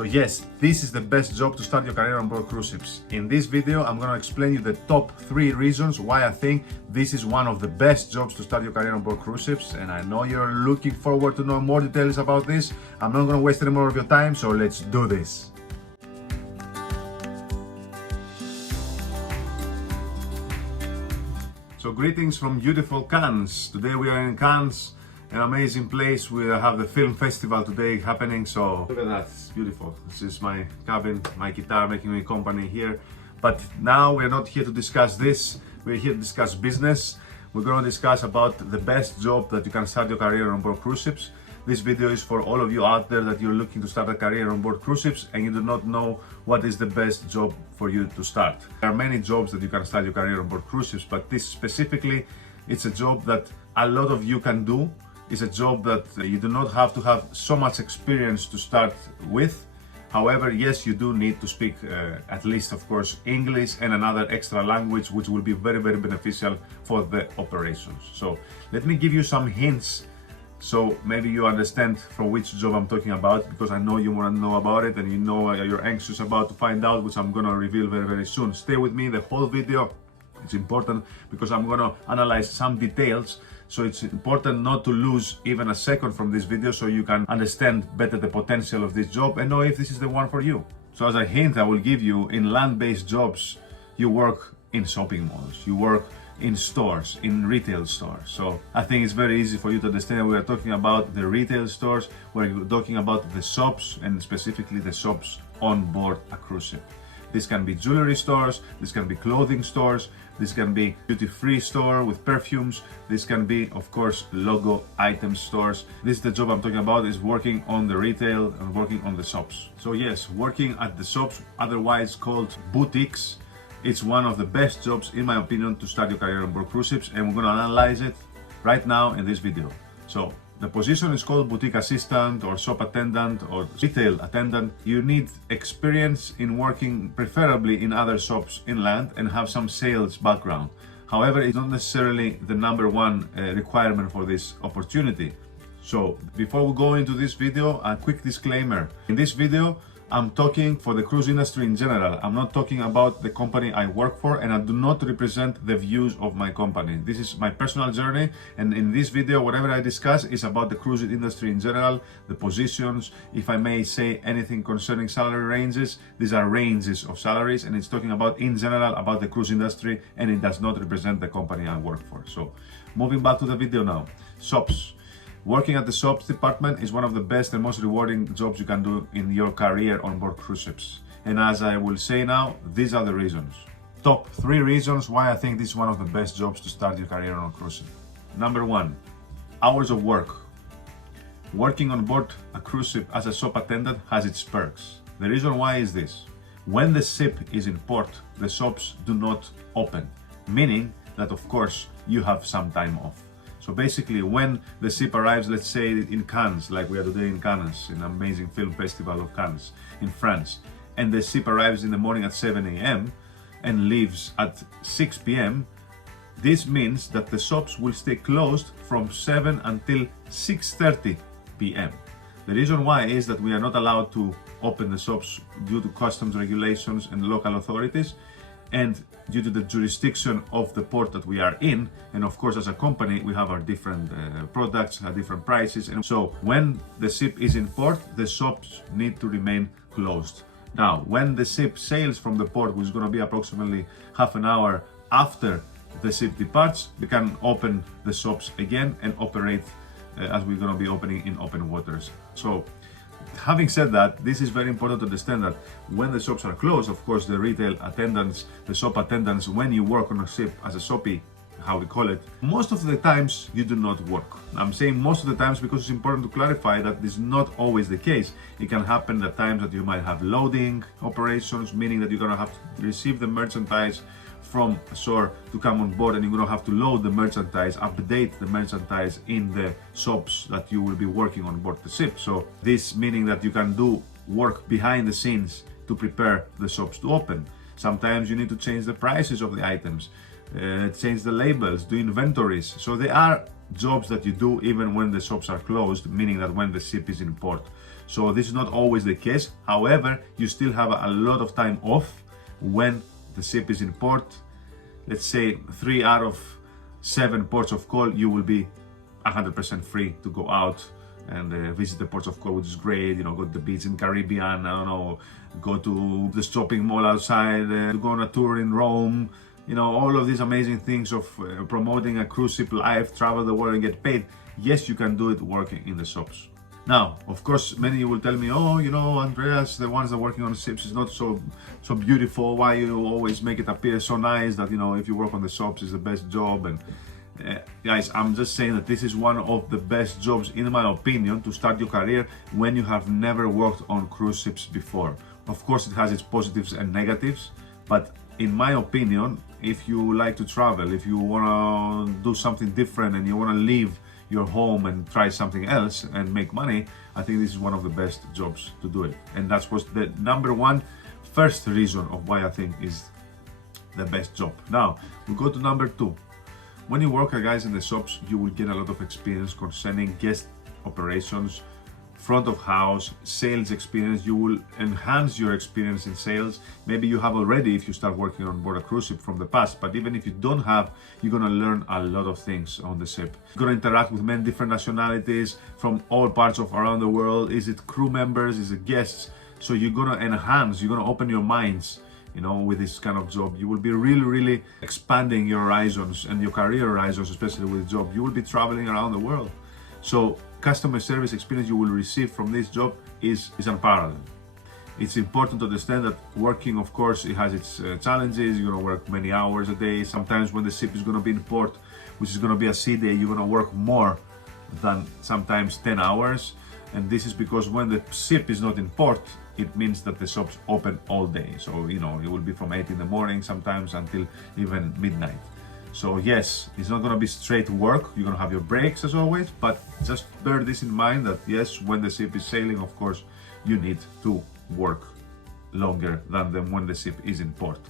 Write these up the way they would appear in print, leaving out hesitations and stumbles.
So yes, this is the best job to start your career on board cruise ships. In this video, I'm going to explain you the top 3 reasons why I think this is one of the best jobs to start your career on board cruise ships. And I know you're looking forward to know more details about this. I'm not going to waste any more of your time, so let's do this. So greetings from beautiful Cannes. Today we are in Cannes, an amazing place. We have the film festival today happening, so look at that, it's beautiful. This is my cabin, my guitar making me company here. But now we're not here to discuss this, we're here to discuss business. We're going to discuss about the best job that you can start your career on board cruise ships. This video is for all of you out there that you're looking to start a career on board cruise ships and you do not know what is the best job for you to start. There are many jobs that you can start your career on board cruise ships, but this specifically, it's a job that a lot of you can do. It's a job that you do not have to have so much experience to start with. However, yes, you do need to speak at least, of course, English and another extra language, which will be very, very beneficial for the operations. So let me give you some hints so maybe you understand from which job I'm talking about, because I know you want to know about it and you know you're anxious about to find out, which I'm going to reveal very, very soon. Stay with me the whole video. It's important because I'm going to analyze some details. So it's important not to lose even a second from this video so you can understand better the potential of this job and know if this is the one for you. So as a hint, I will give you, in land-based jobs, you work in shopping malls, you work in stores, in retail stores. So I think it's very easy for you to understand. We are talking about the retail stores, we're talking about the shops, and specifically the shops on board a cruise ship. This can be jewelry stores, this can be clothing stores, this can be duty-free store with perfumes, this can be, of course, logo item stores. This is the job I'm talking about, is working on the retail and working on the shops. So yes, working at the shops, otherwise called boutiques, it's one of the best jobs, in my opinion, to start your career on board cruise ships, and we're going to analyze it right now in this video. So the position is called boutique assistant or shop attendant or retail attendant. You need experience in working preferably in other shops inland and have some sales background. However, it's not necessarily the #1 requirement for this opportunity. So before we go into this video, a quick disclaimer. In this video, I'm talking for the cruise industry in general. I'm not talking about the company I work for, and I do not represent the views of my company. This is my personal journey, and in this video, whatever I discuss is about the cruise industry in general, the positions. If I may say anything concerning salary ranges, these are ranges of salaries, and it's talking about in general about the cruise industry, and it does not represent the company I work for. So moving back to the video now. Shops. Working at the shops department is one of the best and most rewarding jobs you can do in your career on board cruise ships. And as I will say now, these are the reasons. Top 3 reasons why I think this is one of the best jobs to start your career on a cruise ship. #1, hours of work. Working on board a cruise ship as a shop attendant has its perks. The reason why is this. When the ship is in port, the shops do not open, meaning that of course you have some time off. So basically, when the ship arrives, let's say in Cannes, like we are today in Cannes, an amazing film festival of Cannes in France, and the ship arrives in the morning at 7 a.m. and leaves at 6 p.m., this means that the shops will stay closed from 7 until 6:30 p.m. The reason why is that we are not allowed to open the shops due to customs regulations and local authorities, and due to the jurisdiction of the port that we are in, and of course as a company we have our different products at different prices, and so when the ship is in port, the shops need to remain closed. Now when the ship sails from the port, which is going to be approximately half an hour after the ship departs, we can open the shops again and operate as we're going to be opening in open waters. So having said that, this is very important to understand that when the shops are closed, of course, the retail attendants, the shop attendants, when you work on a ship as a shoppy, how we call it, most of the times you do not work. I'm saying most of the times because it's important to clarify that this is not always the case. It can happen at times that you might have loading operations, meaning that you're going to have to receive the merchandise from shore to come on board, and you're going to have to load the merchandise, update the merchandise in the shops that you will be working on board the ship. So this meaning that you can do work behind the scenes to prepare the shops to open. Sometimes you need to change the prices of the items, change the labels, do inventories. So there are jobs that you do even when the shops are closed, meaning that when the ship is in port. So this is not always the case. However, you still have a lot of time off when the ship is in port. Let's say 3 out of 7 ports of call, you will be 100% free to go out and visit the ports of call, which is great. You know, go to the beach in Caribbean, I don't know, go to the shopping mall outside, go on a tour in Rome. You know, all of these amazing things of promoting a cruise ship life, travel the world and get paid. Yes, you can do it working in the shops. Now, of course, many will tell me, oh, you know, Andreas, the ones that are working on ships is not so beautiful. Why you always make it appear so nice that, you know, if you work on the shops is the best job? And guys, I'm just saying that this is one of the best jobs, in my opinion, to start your career when you have never worked on cruise ships before. Of course, it has its positives and negatives, but in my opinion, if you like to travel, if you want to do something different and you want to leave your home and try something else and make money, I think this is one of the best jobs to do it. And that's was the first reason of why I think is the best job. Now, we go to number 2. When you work, guys, in the shops, you will get a lot of experience concerning guest operations, front of house, sales experience. You will enhance your experience in sales. Maybe you have already if you start working on board a cruise ship from the past, but even if you don't have, you're gonna learn a lot of things on the ship. You're gonna interact with many different nationalities from all parts of around the world. Is it crew members? Is it guests? So you're gonna enhance, you're gonna open your minds, you know, with this kind of job. You will be really expanding your horizons and your career horizons, especially with the job. You will be traveling around the world. So customer service experience you will receive from this job is unparalleled. It's important to understand that working, of course, it has its challenges. You're gonna work many hours a day. Sometimes when the ship is gonna be in port, which is gonna be a sea day, you're gonna work more than sometimes 10 hours. And this is because when the ship is not in port, it means that the shops open all day. So, you know, it will be from 8 in the morning sometimes until even midnight. So yes, it's not going to be straight work. You're going to have your breaks as always, but just bear this in mind that yes, when the ship is sailing, of course, you need to work longer than when the ship is in port.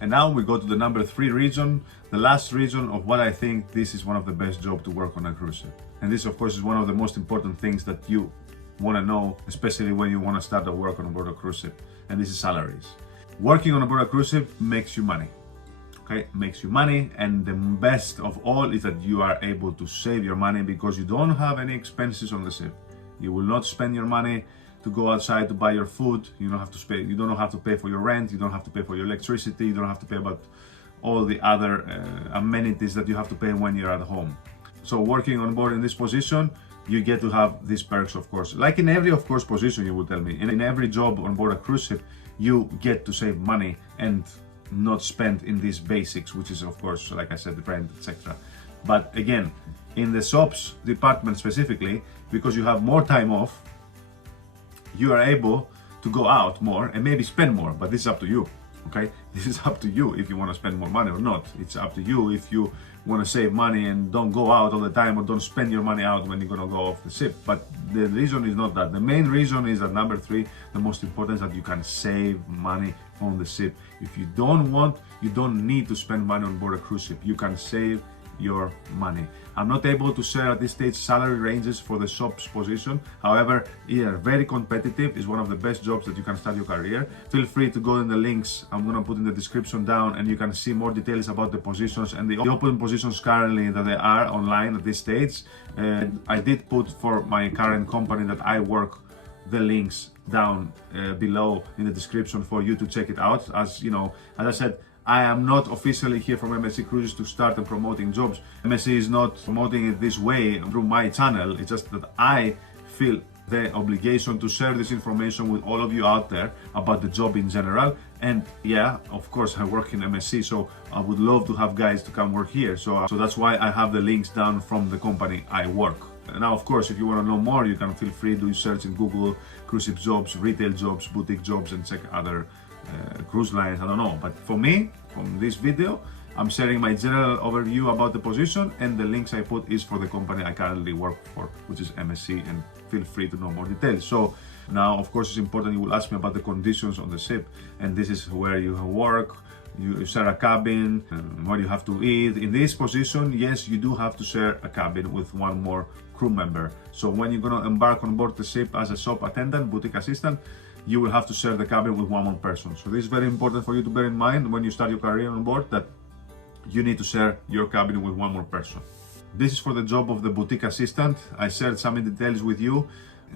And now we go to the number 3 reason, the last reason of what I think this is one of the best jobs to work on a cruise ship. And this, of course, is one of the most important things that you want to know, especially when you want to start a work on board a cruise ship, and this is salaries. Working on board a cruise ship makes you money. Okay, makes you money, and the best of all is that you are able to save your money because you don't have any expenses on the ship. You will not spend your money to go outside to buy your food. You don't have to pay. You don't have to pay for your rent. You don't have to pay for your electricity. You don't have to pay about all the other amenities that you have to pay when you're at home. So working on board in this position, you get to have these perks, of course. Like in every, of course, position, you would tell me. In every job on board a cruise ship, you get to save money and not spend in these basics, which is, of course, like I said, the rent, etc. But again, in the shops department specifically, because you have more time off, you are able to go out more and maybe spend more, but this is up to you. Okay, this is up to you if you want to spend more money or not. It's up to you if you want to save money and don't go out all the time or don't spend your money out when you're going to go off the ship. But the reason is not that. The main reason is that number 3, the most important, is that you can save money on the ship. If you don't want, you don't need to spend money on board a cruise ship. You can save your money. I'm not able to share at this stage salary ranges for the shop's position. However, yeah, very competitive. Is one of the best jobs that you can start your career. Feel free to go in the links I'm gonna put in the description down, and you can see more details about the positions and the open positions currently that they are online at this stage. I did put for my current company that I work the links down below in the description for you to check it out. As you know, as I said, I am not officially here from MSC Cruises to start and promoting jobs. MSC is not promoting it this way through my channel. It's just that I feel the obligation to share this information with all of you out there about the job in general. And yeah, of course, I work in MSC, so I would love to have guys to come work here. So that's why I have the links down from the company I work. Now, of course, if you want to know more, you can feel free to search in Google cruise ship jobs, retail jobs, boutique jobs, and check other cruise lines. I don't know, but for me, from this video, I'm sharing my general overview about the position, and the links I put is for the company I currently work for, which is MSC, and feel free to know more details. So now, of course, it's important you will ask me about the conditions on the ship, and this is where you work, you share a cabin, where you have to eat. In this position, yes, you do have to share a cabin with one more crew member. So when you're gonna embark on board the ship as a shop attendant, boutique assistant, you will have to share the cabin with one more person. So this is very important for you to bear in mind when you start your career on board, that you need to share your cabin with one more person. This is for the job of the boutique assistant. I shared some details with you.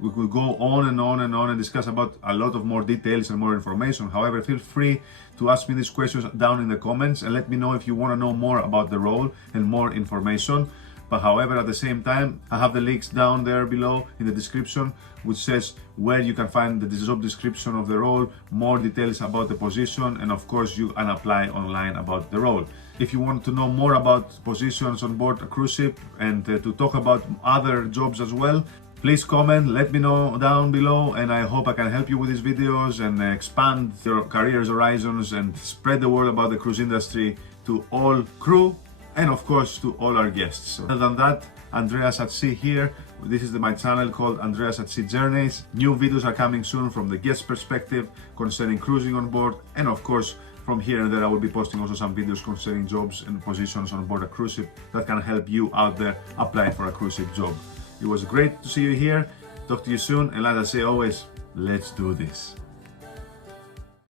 We could go on and on and on and discuss about a lot of more details and more information. However, feel free to ask me these questions down in the comments and let me know if you want to know more about the role and more information. But however, at the same time, I have the links down there below in the description, which says where you can find the job description of the role, more details about the position, and of course you can apply online about the role. If you want to know more about positions on board a cruise ship and to talk about other jobs as well, please comment, let me know down below, and I hope I can help you with these videos and expand your career's horizons and spread the word about the cruise industry to all crew and of course to all our guests. Other than that, Andreas at Sea here. This is my channel called Andreas at Sea Journeys. New videos are coming soon from the guest perspective concerning cruising on board, and of course from here and there I will be posting also some videos concerning jobs and positions on board a cruise ship that can help you out there applying for a cruise ship job. It was great to see you here. Talk to you soon, and like I say always, let's do this.